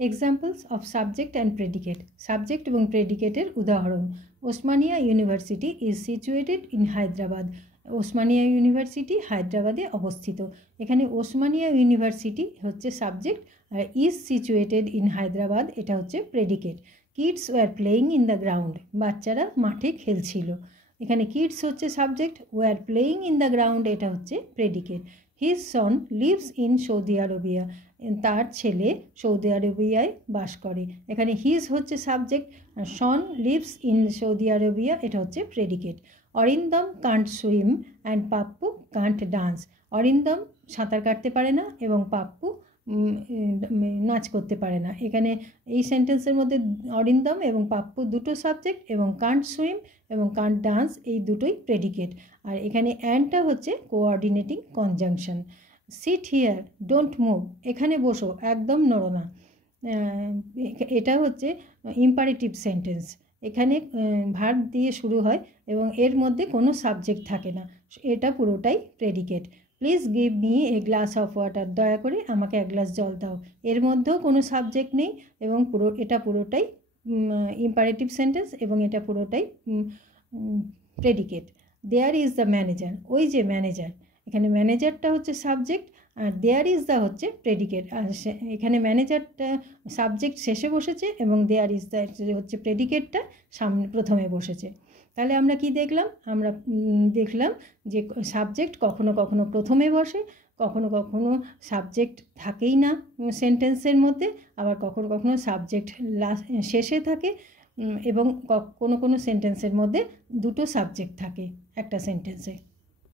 examples of subject and predicate subject एवं प्रेडिकेटर उदाहरण Osmania university is situated in Hyderabad Osmania university हैदराबादे अवस्थित एखाने ओस्मानिया यूनिभार्सिटी होच्छे सब्जेक्ट और इज सिचुएटेड इन हैदराबाद एटा होच्छे predicate kids were playing in the ground बाच्चारा माठे खेलछिलो एखाने किड्स होच्छे subject were playing in the ground एटा होच्छे predicate his son lives in Saudi Arabia तार छेले सऊदी अरेबियाय बास करे एखाने हिज होच्छे subject son lives in Saudi Arabia एटा होच्छे predicate Arindam can't swim and Pappu can't dance Arindam साँतार काटते पारे ना एवं पाप्पू नाच करते पारे ना एखाने এই সেন্টেন্সের মধ্যে অরিন্দম এবং পাপ্পু দুটো সাবজেক্ট এবং কান্ট সুইম এবং কান্ট ডান্স এই দুটোই প্রেডিকেট আর এখানে অ্যান্ডটা হচ্ছে coordinating conjunction sit here don't move এখানে বসো একদম নড়ো না এটা হচ্ছে ইম্পারেটিভ সেন্টেন্স এখানে ভার্ব দিয়ে শুরু হয় এবং এর মধ্যে কোনো সাবজেক্ট থাকে না এটা পুরোটাই predicate please give me a glass of water दया करे आमाके एक ग्लास जल दाओ एर मध्येও कोनो सब्जेक्ट नेই এবং পুরো এটা পুরোটাই ইম্পারেটিভ সেন্টেন্স এবং এটা পুরোটাই predicate there is the manager ওই যে ম্যানেজার এখানে ম্যানেজারটা হচ্ছে সাবজেক্ট আর দেয়ার ইজ দ্য হচ্ছে প্রেডিকেট আর এখানে ম্যানেজারটা সাবজেক্ট শেষে বসেছে এবং দেয়ার ইজ দ্য হচ্ছে প্রেডিকেটটা সামনে প্রথমে বসেছে তাহলে আমরা কি দেখলাম আমরা দেখলাম যে সাবজেক্ট কখনো কখনো প্রথমে বসে কখনো কখনো সাবজেক্ট থাকেই না সেন্টেন্সের মধ্যে আবার কখনো কখনো সাবজেক্ট শেষে থাকে এবং কোনো কোনো সেন্টেন্সের মধ্যে দুটো সাবজেক্ট থাকে একটা সেন্টেন্সে